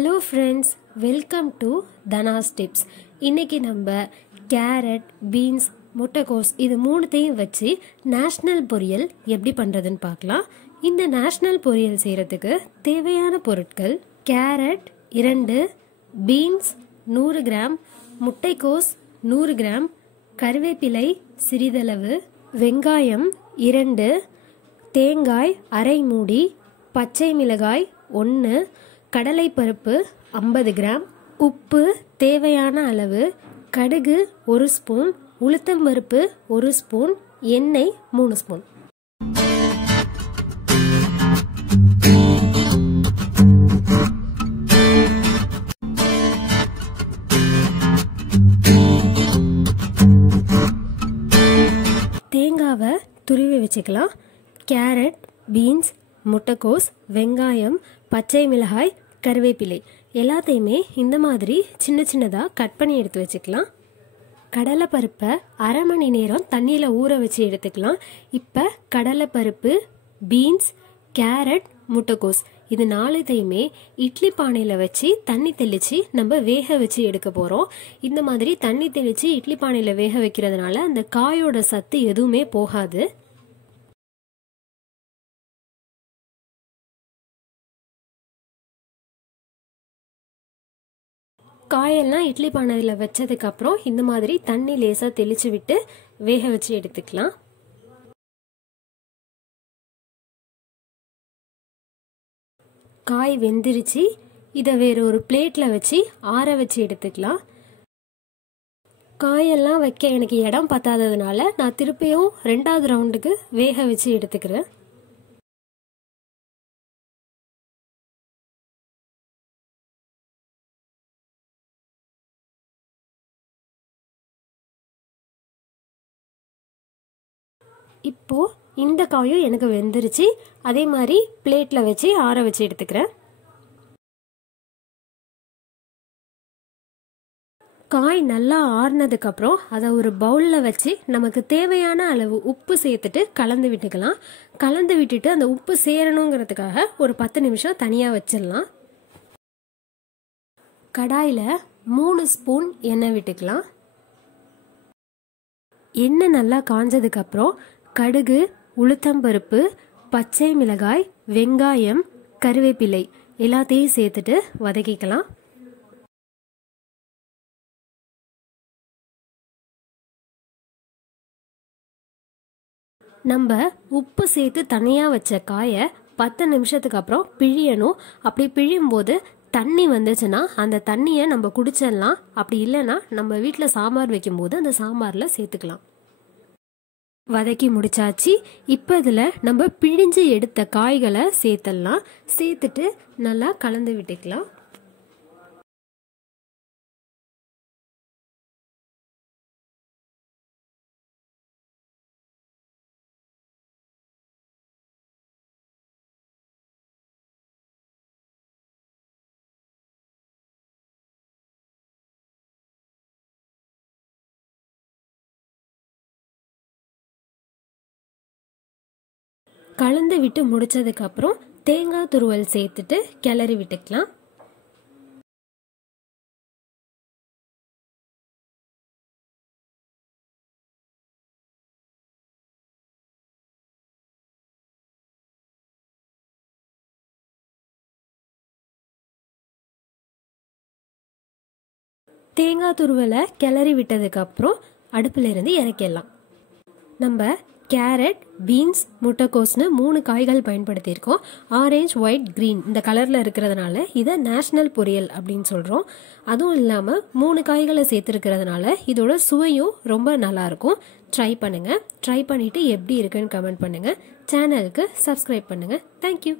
Hello friends, welcome to Dhana's tips. இன்றைக்கி நம்ம carrot, beans, முட்டைக்கோஸ் இது மூணுத்தையும் வச்சு நேஷ்னல் பொரியல் எப்படி பண்ணுறதுன்னு பார்க்கலாம். இந்த நேஷ்னல் பொரியல் செய்கிறதுக்கு தேவையான பொருட்கள்: கேரட் 2, பீன்ஸ் 100 கிராம், முட்டைக்கோஸ் 100 கிராம், கருவேப்பிலை சிறிதளவு, வெங்காயம் 2, தேங்காய் அரை மூடி, பச்சை மிளகாய் 1, கடலைப்பருப்பு 50 கிராம், உப்பு தேவையான அளவு, கடுகு 1 ஸ்பூன், உளுத்தம்பருப்பு 1 ஸ்பூன், எண்ணெய் 3 ஸ்பூன். தேங்காவை துருவி வச்சுக்கலாம். கேரட், பீன்ஸ், முட்டைக்கோஸ், வெங்காயம், பச்சை மிளகாய், கருவேப்பிலை எல்லாத்தையுமே இந்த மாதிரி சின்ன சின்னதாக கட் பண்ணி எடுத்து வச்சுக்கலாம். கடலைப்பருப்பை அரை மணி நேரம் தண்ணியில் ஊற வச்சு எடுத்துக்கலாம். இப்போ கடலைப்பருப்பு, பீன்ஸ், கேரட், முட்டைக்கோஸ் இது 4த்தையுமே இட்லி பானையில் வச்சு தண்ணி தெளித்து நம்ம வேக வச்சு எடுக்க போகிறோம். இந்த மாதிரி தண்ணி தெளித்து இட்லி பானையில் வேக வைக்கிறதுனால அந்த காயோட சத்து எதுவுமே போகாது. காயெல்லாம் இட்லி பானையில் வச்சதுக்கப்புறம் இந்த மாதிரி தண்ணி லேசாக தெளித்து விட்டு வேக வச்சு எடுத்துக்கலாம். காய் வெந்துருச்சு. இதை வேறு ஒரு பிளேட்டில் வச்சு ஆற வச்சு எடுத்துக்கலாம். காயெல்லாம் வைக்க எனக்கு இடம் பத்தாததுனால நான் திருப்பியும் 2வது ரவுண்டுக்கு வேக வச்சு எடுத்துக்கிறேன். இப்போ இந்த காயும் எனக்கு வெந்துருச்சு. அதே மாதிரி பிளேட்டில் வச்சு ஆற வச்சு எடுத்துக்கிறேன். காய் நல்லா ஆறுனதுக்கப்புறம் அதை ஒரு பவுலில் வச்சு நமக்கு தேவையான அளவு உப்பு சேர்த்துட்டு கலந்து விட்டுக்கலாம். கலந்து விட்டுட்டு அந்த உப்பு சேரணுங்கிறதுக்காக ஒரு 10 நிமிஷம் தனியாக வச்சிடலாம். கடாயில் 3 ஸ்பூன் எண்ணெய் விட்டுக்கலாம். எண்ணெய் நல்லா காஞ்சதுக்கப்புறம் கடுகு, உளுத்தம்பருப்பு, பச்சை மிளகாய், வெங்காயம், கருவேப்பிலை எல்லாத்தையும் சேர்த்துட்டு வதக்கிக்கலாம். நம்ம உப்பு சேர்த்து தனியாக வச்ச காயை 10 நிமிஷத்துக்கு அப்புறம் பிழியணும். அப்படி பிழியும் போது தண்ணி வந்துச்சுன்னா அந்த தண்ணியை நம்ம குடிச்சிடலாம். அப்படி இல்லைன்னா நம்ம வீட்டில் சாம்பார் வைக்கும்போது அந்த சாம்பாரில் சேர்த்துக்கலாம். வதக்கி முடிச்சாச்சு. இப்போ இதில் நம்ம பிழிஞ்சு எடுத்த காய்களை சேர்த்துடலாம். சேர்த்துட்டு நல்லா கலந்து விட்டுக்கலாம். கலந்து விட்டு முடிச்சதுக்கப்புறம் தேங்காய் துருவல் சேர்த்துட்டு கிளறி விட்டுக்கலாம். தேங்காய் துருவலை கிளறி விட்டதுக்கப்புறம் அடுப்பில் இருந்து இறக்கிடலாம். நம்ம கேரட், பீன்ஸ், முட்டைக்கோஸ்னு 3 காய்கள் பயன்படுத்தியிருக்கோம். ஆரஞ்சு, ஒயிட், க்ரீன் இந்த கலரில் இருக்கிறதுனால இதை நேஷ்னல் பொரியல் அப்படின்னு சொல்கிறோம். அதுவும் இல்லாமல் 3 காய்களை சேர்த்துருக்கிறதுனால இதோட சுவையும் ரொம்ப நல்லாயிருக்கும். ட்ரை பண்ணுங்கள். ட்ரை பண்ணிவிட்டு எப்படி இருக்குன்னு கமெண்ட் பண்ணுங்கள். சேனலுக்கு சப்ஸ்கிரைப் பண்ணுங்கள். தேங்க்யூ.